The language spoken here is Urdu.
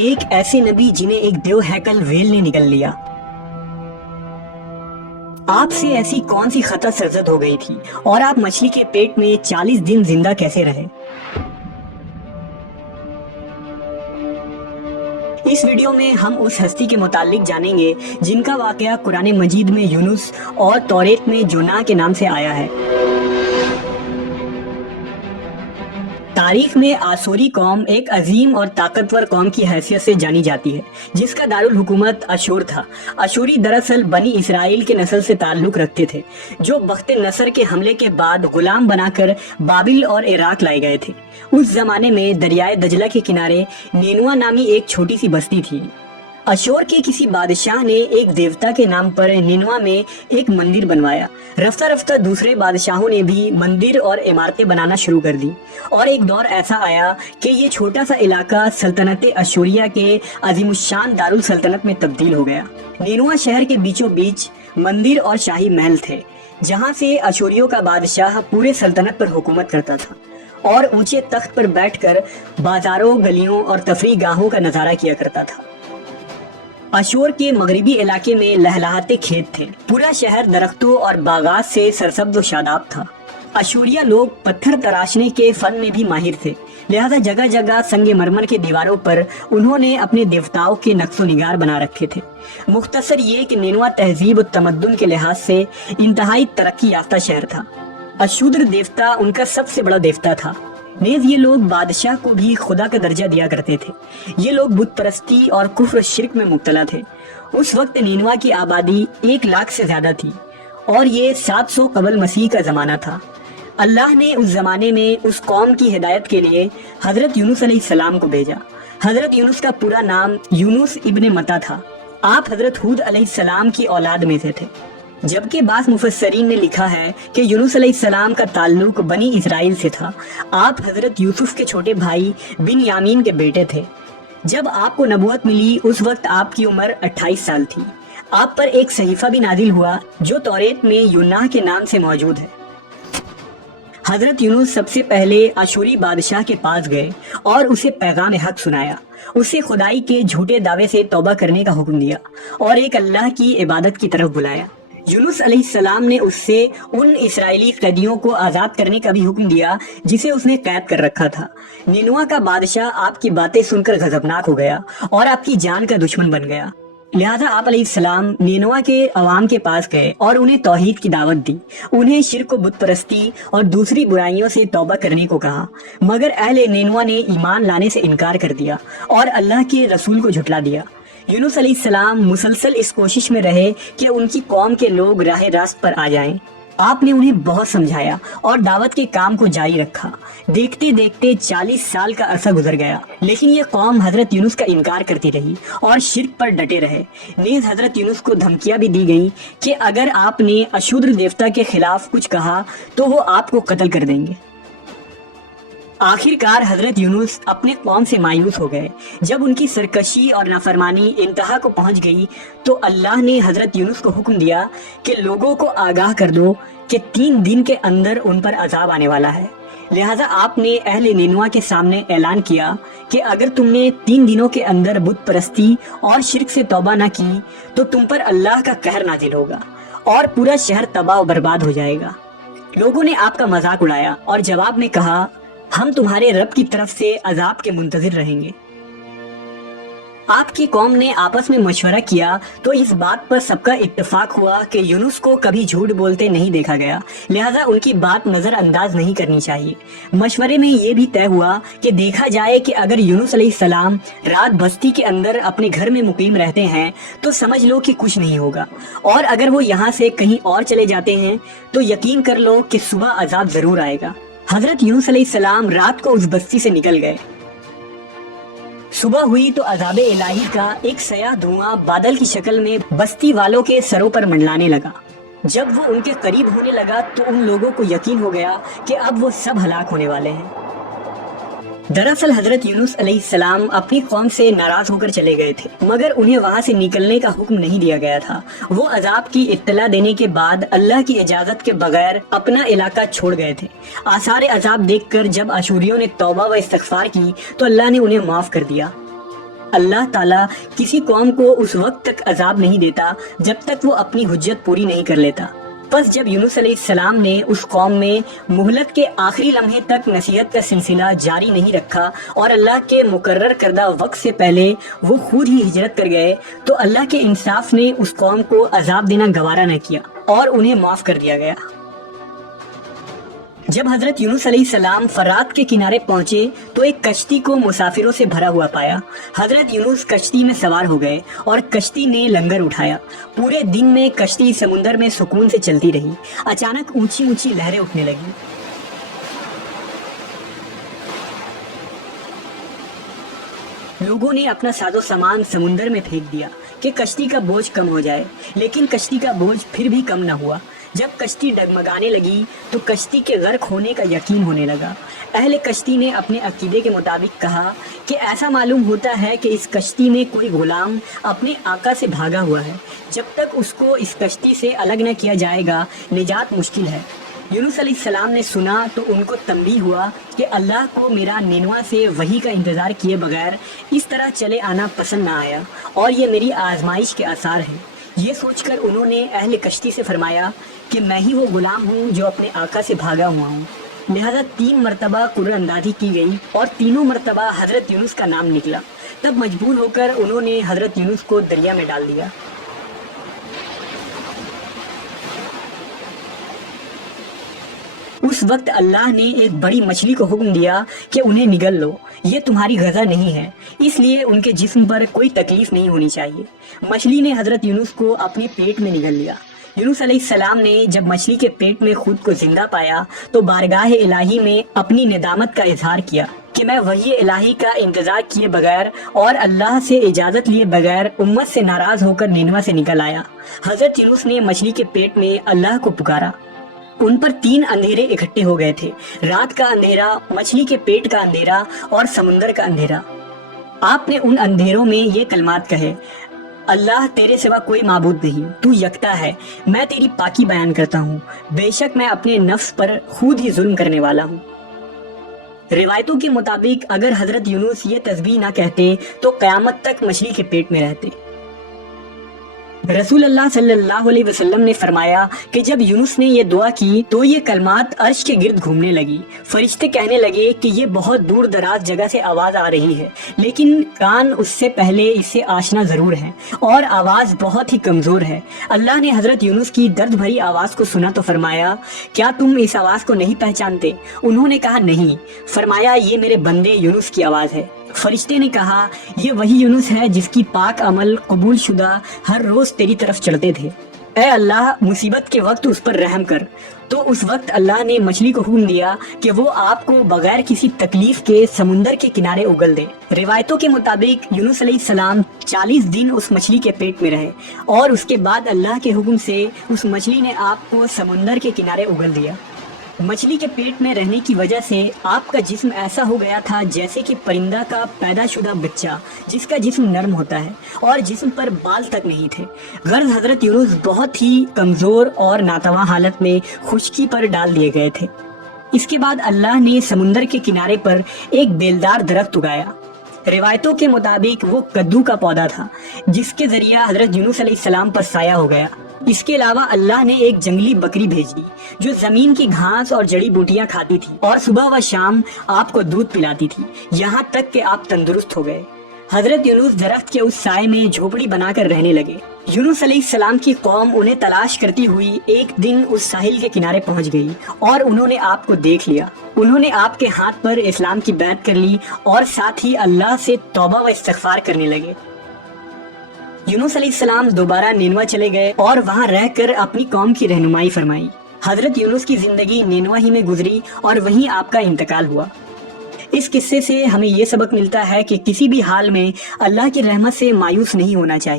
ایک ایسے نبی جنہیں ایک دیو ہیکل ویل نے نگل لیا۔ آپ سے ایسی کون سی خطا سرزد ہو گئی تھی اور آپ مچھلی کے پیٹ میں 40 دن زندہ کیسے رہے؟ اس ویڈیو میں ہم اس ہستی کے متعلق جانیں گے جن کا واقعہ قرآن مجید میں یونس اور توریت میں جونا کے نام سے آیا ہے۔ تاریخ میں آسوری قوم ایک عظیم اور طاقتور قوم کی حیثیت سے جانی جاتی ہے جس کا دارالحکومت اشور تھا۔ اشوری دراصل بنی اسرائیل کے نسل سے تعلق رکھتے تھے جو بخت نصر کے حملے کے بعد غلام بنا کر بابل اور عراق لائے گئے تھے۔ اس زمانے میں دریائے دجلہ کے کنارے نینوا نامی ایک چھوٹی سی بستی تھی۔ اشور کے کسی بادشاہ نے ایک دیوتا کے نام پر نینوا میں ایک مندر بنوایا۔ رفتہ رفتہ دوسرے بادشاہوں نے بھی مندر اور عمارتیں بنانا شروع کر دی اور ایک دور ایسا آیا کہ یہ چھوٹا سا علاقہ سلطنت اشوریہ کے عظیم الشان دارالسلطنت میں تبدیل ہو گیا۔ نینوا شہر کے بیچوں بیچ مندر اور شاہی محل تھے جہاں سے اشوریوں کا بادشاہ پورے سلطنت پر حکومت کرتا تھا اور اونچے تخت پر بیٹھ کر بازاروں، گلیوں اور تفریح گاہوں کا نظارہ کیا کرتا تھا۔ اشور کے مغربی علاقے میں لہلہاتے کھیت تھے۔ پورا شہر درختوں اور باغات سے سرسبز و شاداب تھا۔ اشوریہ لوگ پتھر تراشنے کے فن میں بھی ماہر تھے، لہذا جگہ جگہ سنگ مرمر کے دیواروں پر انہوں نے اپنے دیوتاؤں کے نقش و نگار بنا رکھے تھے۔ مختصر یہ کہ نینوا تہذیب و تمدن کے لحاظ سے انتہائی ترقی یافتہ شہر تھا۔ اشودر دیوتا ان کا سب سے بڑا دیوتا تھا۔ نیز یہ لوگ بادشاہ کو بھی خدا کا درجہ دیا کرتے تھے۔ یہ لوگ بت پرستی اور کفر و شرک میں مبتلا تھے۔ اس وقت نینوا کی آبادی 1 لاکھ سے زیادہ تھی اور یہ 700 قبل مسیح کا زمانہ تھا۔ اللہ نے اس زمانے میں اس قوم کی ہدایت کے لیے حضرت یونس علیہ السلام کو بھیجا۔ حضرت یونس کا پورا نام یونس ابن متا تھا۔ آپ حضرت ہود علیہ السلام کی اولاد میں سے تھے، جبکہ بعض مفسرین نے لکھا ہے کہ یونس علیہ السلام کا تعلق بنی اسرائیل سے تھا۔ آپ حضرت یوسف کے چھوٹے بھائی بن یامین کے بیٹے تھے۔ جب آپ کو نبوت ملی اس وقت آپ کی عمر 28 سال تھی۔ آپ پر ایک صحیفہ بھی نازل ہوا جو توریت میں یوناہ کے نام سے موجود ہے۔ حضرت یونس سب سے پہلے اشوری بادشاہ کے پاس گئے اور اسے پیغام حق سنایا۔ اسے خدائی کے جھوٹے دعوے سے توبہ کرنے کا حکم دیا اور ایک اللہ کی عبادت کی طرف بلایا۔ یونس علیہ السلام نے اس سے ان اسرائیلی قیدیوں کو آزاد کرنے کا بھی حکم دیا جسے اس نے قید کر رکھا تھا۔ نینوا کا بادشاہ آپ کی باتیں سن کر غضبناک ہو گیا اور آپ کی جان کا دشمن بن گیا، لہذا آپ علیہ السلام نینوا کے عوام کے پاس گئے اور انہیں توحید کی دعوت دی۔ انہیں شرک و بت پرستی اور دوسری برائیوں سے توبہ کرنے کو کہا، مگر اہل نینوا نے ایمان لانے سے انکار کر دیا اور اللہ کے رسول کو جھٹلا دیا۔ یونس علیہ السلام مسلسل اس کوشش میں رہے کہ ان کی قوم کے لوگ راہ راست پر آ جائیں۔ آپ نے انہیں بہت سمجھایا اور دعوت کے کام کو جاری رکھا۔ دیکھتے دیکھتے 40 سال کا عرصہ گزر گیا، لیکن یہ قوم حضرت یونس کا انکار کرتی رہی اور شرک پر ڈٹے رہے۔ نیز حضرت یونس کو دھمکیاں بھی دی گئیں کہ اگر آپ نے اشودر دیوتا کے خلاف کچھ کہا تو وہ آپ کو قتل کر دیں گے۔ آخر کار حضرت یونس اپنے قوم سے مایوس ہو گئے۔ جب ان کی سرکشی اور نافرمانی انتہا کو پہنچ گئی تو اللہ نے حضرت یونس کو حکم دیا کہ لوگوں کو آگاہ کر دو کہ 3 دن کے اندر ان پر عذاب آنے والا ہے۔ لہٰذا آپ نے اہل نینوا کے سامنے اعلان کیا کہ اگر تم نے 3 دنوں کے اندر بت پرستی اور شرک سے توبہ نہ کی تو تم پر اللہ کا قہر نازل ہوگا اور پورا شہر تباہ و برباد ہو جائے گا۔ لوگوں نے آپ کا مذاق اڑایا اور جواب میں کہا، ہم تمہارے رب کی طرف سے عذاب کے منتظر رہیں گے۔ آپ کی قوم نے آپس میں مشورہ کیا تو اس بات پر سب کا اتفاق ہوا کہ یونس کو کبھی جھوٹ بولتے نہیں دیکھا گیا، لہٰذا ان کی بات نظر انداز نہیں کرنی چاہیے۔ مشورے میں یہ بھی طے ہوا کہ دیکھا جائے کہ اگر یونس علیہ السلام رات بستی کے اندر اپنے گھر میں مقیم رہتے ہیں تو سمجھ لو کہ کچھ نہیں ہوگا، اور اگر وہ یہاں سے کہیں اور چلے جاتے ہیں تو یقین کر لو کہ صبح عذاب ضرور آئے گا۔ حضرت یونس علیہ السلام رات کو اس بستی سے نکل گئے۔ صبح ہوئی تو عذاب الہی کا ایک سیاہ دھواں بادل کی شکل میں بستی والوں کے سروں پر منڈلانے لگا۔ جب وہ ان کے قریب ہونے لگا تو ان لوگوں کو یقین ہو گیا کہ اب وہ سب ہلاک ہونے والے ہیں۔ دراصل حضرت یونس علیہ السلام اپنی قوم سے ناراض ہو کر چلے گئے تھے، مگر انہیں وہاں سے نکلنے کا حکم نہیں دیا گیا تھا۔ وہ عذاب کی اطلاع دینے کے بعد اللہ کی اجازت کے بغیر اپنا علاقہ چھوڑ گئے تھے۔ آثار عذاب دیکھ کر جب اشوریوں نے توبہ و استغفار کی تو اللہ نے انہیں معاف کر دیا۔ اللہ تعالیٰ کسی قوم کو اس وقت تک عذاب نہیں دیتا جب تک وہ اپنی حجت پوری نہیں کر لیتا۔ پس جب یونس علیہ السلام نے اس قوم میں مہلت کے آخری لمحے تک نصیحت کا سلسلہ جاری نہیں رکھا اور اللہ کے مقرر کردہ وقت سے پہلے وہ خود ہی ہجرت کر گئے، تو اللہ کے انصاف نے اس قوم کو عذاب دینا گوارا نہ کیا اور انہیں معاف کر دیا گیا۔ جب حضرت یونس علیہ السلام فرات کے کنارے پہنچے تو ایک کشتی کو مسافروں سے بھرا ہوا پایا۔ حضرت یونس کشتی میں سوار ہو گئے اور کشتی نے لنگر اٹھایا۔ پورے دن میں کشتی سمندر میں سکون سے چلتی رہی۔ اچانک اونچی اونچی لہریں اٹھنے لگیں۔ لوگوں نے اپنا ساز و سامان سمندر میں پھینک دیا کہ کشتی کا بوجھ کم ہو جائے، لیکن کشتی کا بوجھ پھر بھی کم نہ ہوا۔ جب کشتی ڈگمگانے لگی تو کشتی کے غرق ہونے کا یقین ہونے لگا۔ اہل کشتی نے اپنے عقیدے کے مطابق کہا کہ ایسا معلوم ہوتا ہے کہ اس کشتی میں کوئی غلام اپنے آقا سے بھاگا ہوا ہے۔ جب تک اس کو اس کشتی سے الگ نہ کیا جائے گا، نجات مشکل ہے۔ یونس علیہ السلام نے سنا تو ان کو تنبیہ ہوا کہ اللہ کو میرا نینوا سے وحی کا انتظار کیے بغیر اس طرح چلے آنا پسند نہ آیا اور یہ میری آزمائش کے آثار ہیں۔ یہ سوچ کر انہوں نے اہل کشتی سے فرمایا کہ میں ہی وہ غلام ہوں جو اپنے آقا سے بھاگا ہوا ہوں۔ لہذا 3 مرتبہ قرآن اندازی کی گئی اور تینوں مرتبہ حضرت یونس کا نام نکلا۔ تب مجبور ہو کر انہوں نے حضرت یونس کو دریا میں ڈال دیا۔ اس وقت اللہ نے ایک بڑی مچھلی کو حکم دیا کہ انہیں نگل لو، یہ تمہاری غذا نہیں ہے، اس لیے ان کے جسم پر کوئی تکلیف نہیں ہونی چاہیے۔ مچھلی نے حضرت یونس کو اپنے پیٹ میں نگل لیا۔ یونس علیہ السلام نے جب مچھلی کے پیٹ میں خود کو زندہ پایا تو بارگاہ الہی میں اپنی ندامت کا اظہار کیا کہ میں وحی الہی کا انتظار کیے بغیر اور اللہ سے اجازت لیے بغیر امت سے ناراض ہو کر نینوا سے نکل آیا۔ حضرت یونس نے مچھلی کے پیٹ میں اللہ کو پکارا۔ ان پر 3 اندھیرے اکٹھے ہو گئے تھے، رات کا اندھیرا، مچھلی کے پیٹ کا اندھیرا اور سمندر کا اندھیرا۔ آپ نے ان اندھیروں میں یہ کلمات کہے: اللہ تیرے سوا کوئی معبود نہیں، تو یکتا ہے، میں تیری پاکی بیان کرتا ہوں، بے شک میں اپنے نفس پر خود ہی ظلم کرنے والا ہوں۔ روایتوں کے مطابق اگر حضرت یونس یہ تسبیح نہ کہتے تو قیامت تک مچھلی کے پیٹ میں رہتے۔ رسول اللہ صلی اللہ علیہ وسلم نے فرمایا کہ جب یونس نے یہ دعا کی تو یہ کلمات عرش کے گرد گھومنے لگی۔ فرشتے کہنے لگے کہ یہ بہت دور دراز جگہ سے آواز آ رہی ہے، لیکن کان اس سے پہلے اس سے آشنا ضرور ہے اور آواز بہت ہی کمزور ہے۔ اللہ نے حضرت یونس کی درد بھری آواز کو سنا تو فرمایا: کیا تم اس آواز کو نہیں پہچانتے؟ انہوں نے کہا نہیں۔ فرمایا: یہ میرے بندے یونس کی آواز ہے۔ فرشتے نے کہا: یہ وہی یونس ہے جس کی پاک عمل قبول شدہ ہر روز تیری طرف چڑھتے تھے۔ اے اللہ، مصیبت کے وقت اس پر رحم کر۔ تو اس وقت اللہ نے مچھلی کو حکم دیا کہ وہ آپ کو بغیر کسی تکلیف کے سمندر کے کنارے اگل دے۔ روایتوں کے مطابق یونس علیہ السلام 40 دن اس مچھلی کے پیٹ میں رہے اور اس کے بعد اللہ کے حکم سے اس مچھلی نے آپ کو سمندر کے کنارے اگل دیا۔ مچھلی کے پیٹ میں رہنے کی وجہ سے آپ کا جسم ایسا ہو گیا تھا جیسے کہ پرندہ کا پیدا شدہ بچہ جس کا جسم نرم ہوتا ہے اور جسم پر بال تک نہیں تھے۔ غرض حضرت یونس بہت ہی کمزور اور ناتواں حالت میں خشکی پر ڈال دیے گئے تھے۔ اس کے بعد اللہ نے سمندر کے کنارے پر ایک بیلدار درخت اگایا۔ روایتوں کے مطابق وہ کدو کا پودا تھا جس کے ذریعہ حضرت یونس علیہ السلام پر سایہ ہو گیا۔ اس کے علاوہ اللہ نے ایک جنگلی بکری بھیجی جو زمین کی گھاس اور جڑی بوٹیاں کھاتی تھی اور صبح و شام آپ کو دودھ پلاتی تھی، یہاں تک کہ آپ تندرست ہو گئے۔ حضرت یونس درخت کے اس سائے میں جھوپڑی بنا کر رہنے لگے۔ یونس علیہ السلام کی قوم انہیں تلاش کرتی ہوئی ایک دن اس ساحل کے کنارے پہنچ گئی اور انہوں نے آپ کو دیکھ لیا۔ انہوں نے آپ کے ہاتھ پر اسلام کی بیعت کر لی اور ساتھ ہی اللہ سے توبہ و استغفار کرنے لگے۔ یونس علیہ السلام دوبارہ نینوا چلے گئے اور وہاں رہ کر اپنی قوم کی رہنمائی فرمائی۔ حضرت یونس کی زندگی نینوا ہی میں گزری اور وہیں آپ کا انتقال ہوا۔ اس قصے سے ہمیں یہ سبق ملتا ہے کہ کسی بھی حال میں اللہ کی رحمت سے مایوس نہیں ہونا چاہیے۔